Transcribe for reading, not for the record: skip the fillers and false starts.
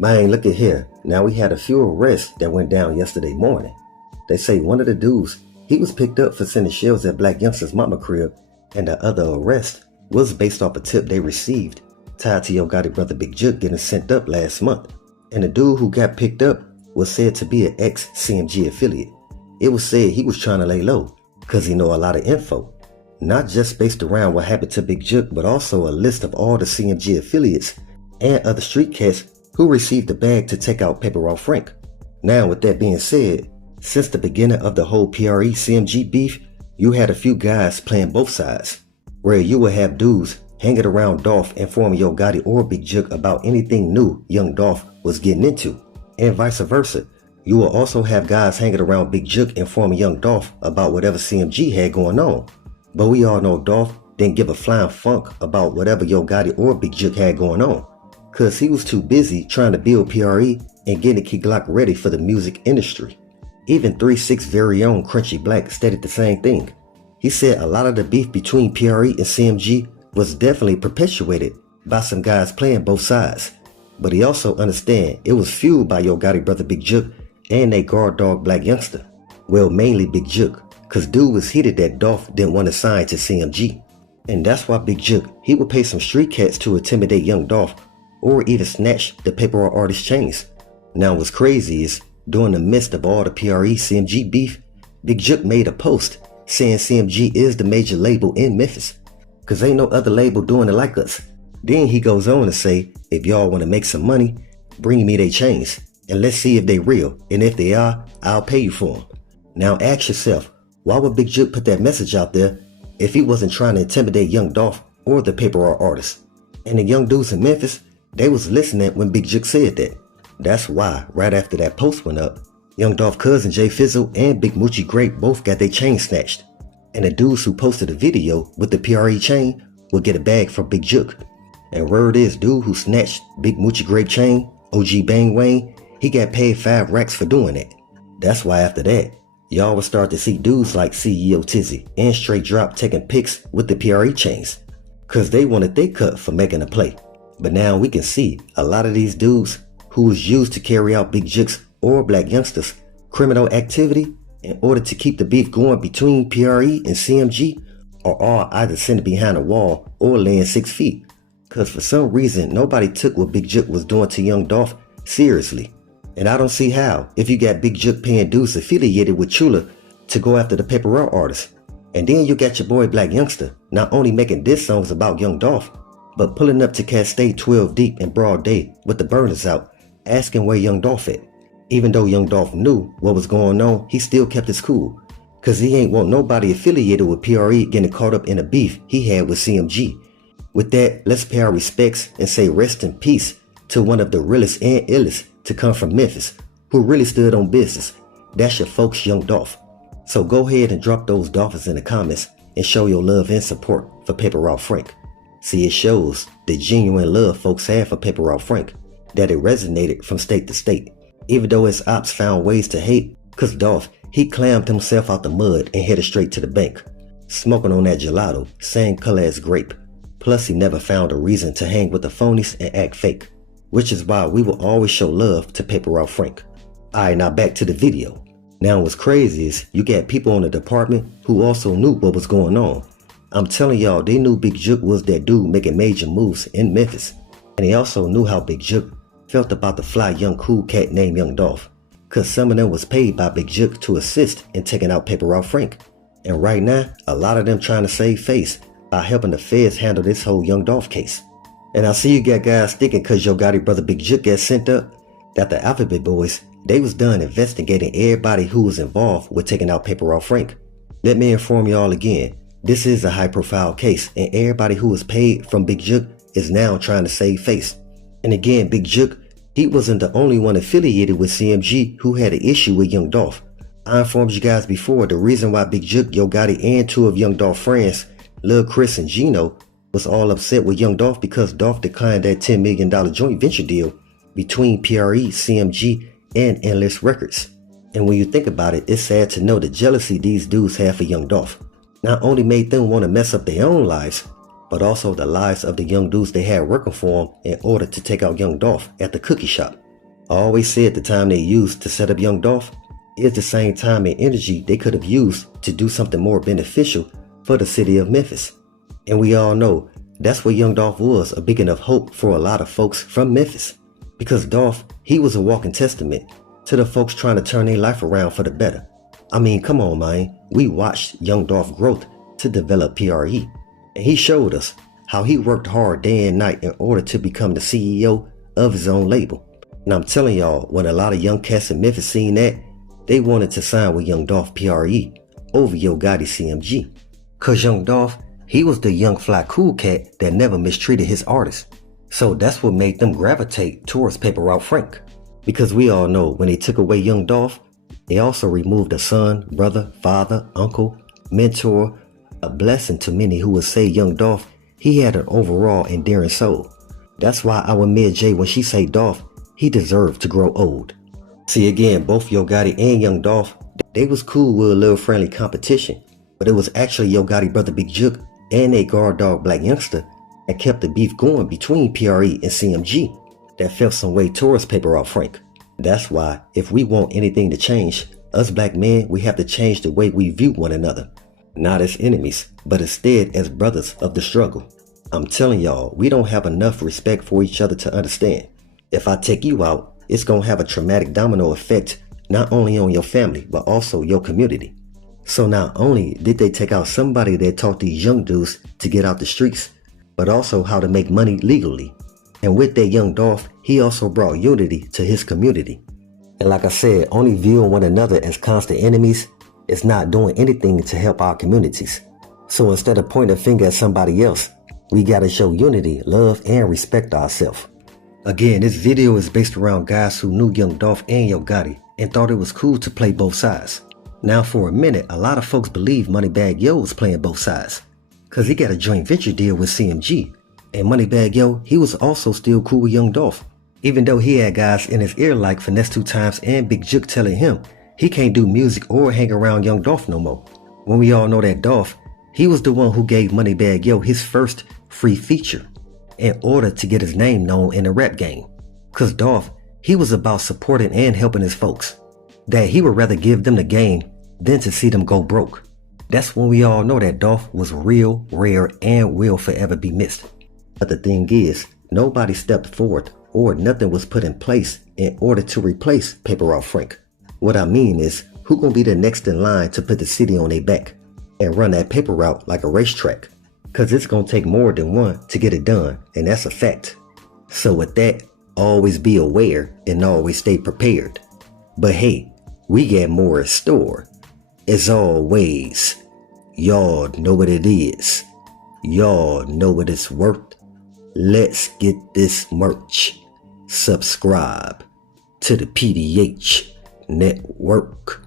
Man, look at here. Now we had a few arrests that went down yesterday morning. They say one of the dudes, he was picked up for sending shells at black youngsters' mama crib, and the other arrest was based off a tip they received tied to Yo Gotti brother Big Juk getting sent up last month. And the dude who got picked up was said to be an ex-CMG affiliate. It was said he was trying to lay low because he know a lot of info, not just based around what happened to Big Juk, but also a list of all the CMG affiliates and other street cats who received the bag to take out Paper Route Frank. Now with that being said, since the beginning of the whole PR CMG beef, you had a few guys playing both sides, where you would have dudes hanging around Dolph informing Yo Gotti or Big Juk about anything new young Dolph was getting into, and vice versa. You will also have guys hanging around Big Juk informing young Dolph about whatever CMG had going on. But we all know Dolph didn't give a flying funk about whatever Yo Gotti or Big Juk had going on, cause he was too busy trying to build PRE and getting Kid Glock ready for the music industry. Even 3-6 very own Crunchy Black stated the same thing. He said a lot of the beef between PRE and CMG was definitely perpetuated by some guys playing both sides, but he also understand it was fueled by Yo Gotti brother Big Juk and they guard dog black youngster. Well, mainly Big Juk, cause dude was heated that Dolph didn't want to sign to CMG, and that's why Big Juk, he would pay some street cats to intimidate young Dolph or even snatch the paper or artist chains. Now what's crazy is, during the midst of all the PRE CMG beef, Big Juk made a post saying CMG is the major label in Memphis, cause ain't no other label doing it like us. Then he goes on to say, if y'all want to make some money, bring me they chains, and let's see if they real, and if they are, I'll pay you for them. Now ask yourself, why would Big Juk put that message out there if he wasn't trying to intimidate young Dolph or the paper art artists? And the young dudes in Memphis, they was listening when Big Juk said that. That's why, right after that post went up, young Dolph cousin Jay Fizzle and Big Moochie Grape both got their chains snatched. And the dudes who posted the video with the PRE chain will get a bag from Big Juk. And word is, dude who snatched Big Moochie Grape chain, OG Bang Wayne, he got paid 5 racks for doing that. That's why after that, y'all will start to see dudes like CEO Tizzy and Straight Drop taking pics with the PRE chains, cause they wanted their cut for making a play. But now we can see a lot of these dudes who was used to carry out Big Juk's or black youngsters' criminal activity in order to keep the beef going between PRE and CMG are all either sitting behind a wall or laying 6 feet. Cause for some reason nobody took what Big Juk was doing to young Dolph seriously. And I don't see how, if you got Big Juk paying dudes affiliated with Chula to go after the paper route artists, and then you got your boy Black Youngster not only making diss songs about young Dolph, but pulling up to Cat State 12 deep in broad day with the burners out, asking where young Dolph at. Even though young Dolph knew what was going on, he still kept his cool, cause he ain't want nobody affiliated with PRE getting caught up in a beef he had with CMG. With that, let's pay our respects and say rest in peace to one of the realest and illest to come from Memphis, who really stood on business. That's your folks, young Dolph. So go ahead and drop those dolphins in the comments and show your love and support for Paper Route Frank. See, it shows the genuine love folks have for Paper Route Frank, that it resonated from state to state, even though his ops found ways to hate, cause Dolph, he clammed himself out the mud and headed straight to the bank, smoking on that gelato, same color as grape. Plus he never found a reason to hang with the phonies and act fake, which is why we will always show love to Paper Route Frank. Alright, now back to the video. Now what's crazy is you got people in the department who also knew what was going on. I'm telling y'all, they knew Big Juk was that dude making major moves in Memphis, and they also knew how Big Juk felt about the fly young cool cat named Young Dolph, cause some of them was paid by Big Juk to assist in taking out Paper Route Frank. And right now, a lot of them trying to save face by helping the feds handle this whole Young Dolph case. And I see you got guys thinking cause Yo Gotti brother Big Juk got sent up, that the Alphabet Boys, they was done investigating everybody who was involved with taking out Paper Route Frank. Let me inform y'all again, this is a high profile case and everybody who was paid from Big Juk is now trying to save face. And again, Big Juk, he wasn't the only one affiliated with CMG who had an issue with Young Dolph. I informed you guys before the reason why Big Juk, Yo Gotti, and 2 of Young Dolph friends, Lil Chris and Gino, was all upset with Young Dolph because Dolph declined that $10 million joint venture deal between PRE, CMG, and Endless Records. And when you think about it, it's sad to know the jealousy these dudes have for Young Dolph not only made them want to mess up their own lives, but also the lives of the young dudes they had working for them in order to take out Young Dolph at the cookie shop. I always said the time they used to set up young Dolph is the same time and energy they could have used to do something more beneficial for the city of Memphis. And we all know that's where young Dolph was a big enough hope for a lot of folks from Memphis. Because Dolph, he was a walking testament to the folks trying to turn their life around for the better. I mean, come on, man. We watched young Dolph growth to develop PRE. And he showed us how he worked hard day and night in order to become the CEO of his own label. And I'm telling y'all, when a lot of young cats in Memphis seen that, they wanted to sign with young Dolph PRE over Yo Gotti CMG. Cause young Dolph, he was the young fly cool cat that never mistreated his artists. So that's what made them gravitate towards Paper Route Frank. Because we all know when they took away young Dolph, they also removed a son, brother, father, uncle, mentor, a blessing to many who would say young Dolph, he had an overall endearing soul. That's why our Mid J, when she say Dolph, he deserved to grow old. See again, both Yo Gotti and young Dolph, they was cool with a little friendly competition. But it was actually Yo Gotti brother Big Juk and a guard dog black youngster that kept the beef going between PRE and CMG that felt some way towards Paper Route Frank. That's why if we want anything to change, us black men, we have to change the way we view one another. Not as enemies, but instead as brothers of the struggle. I'm telling y'all, we don't have enough respect for each other to understand. If I take you out, it's gonna have a traumatic domino effect not only on your family, but also your community. So not only did they take out somebody that taught these young dudes to get out the streets, but also how to make money legally. And with that young Dolph, he also brought unity to his community. And like I said, only viewing one another as constant enemies is not doing anything to help our communities. So instead of pointing a finger at somebody else, we gotta show unity, love, and respect ourselves. Again, this video is based around guys who knew young Dolph and Yo Gotti and thought it was cool to play both sides. Now for a minute, a lot of folks believe Moneybagg Yo was playing both sides, cause he got a joint venture deal with CMG. And Moneybagg Yo, he was also still cool with young Dolph, even though he had guys in his ear like Finesse 2 Times and Big Juk telling him he can't do music or hang around young Dolph no more. When we all know that Dolph, he was the one who gave Moneybagg Yo his first free feature in order to get his name known in the rap game. Cause Dolph, he was about supporting and helping his folks, that he would rather give them the game than to see them go broke. That's when we all know that Dolph was real, rare, and will forever be missed. But the thing is, nobody stepped forward or nothing was put in place in order to replace Paper Route Frank. What I mean is, who gonna be the next in line to put the city on their back and run that paper route like a racetrack? Cause it's gonna take more than one to get it done, and that's a fact. So with that, always be aware and always stay prepared. But hey, we got more in store. As always, y'all know what it is. Y'all know what it's worth. Let's get this merch. Subscribe to the PDH Network.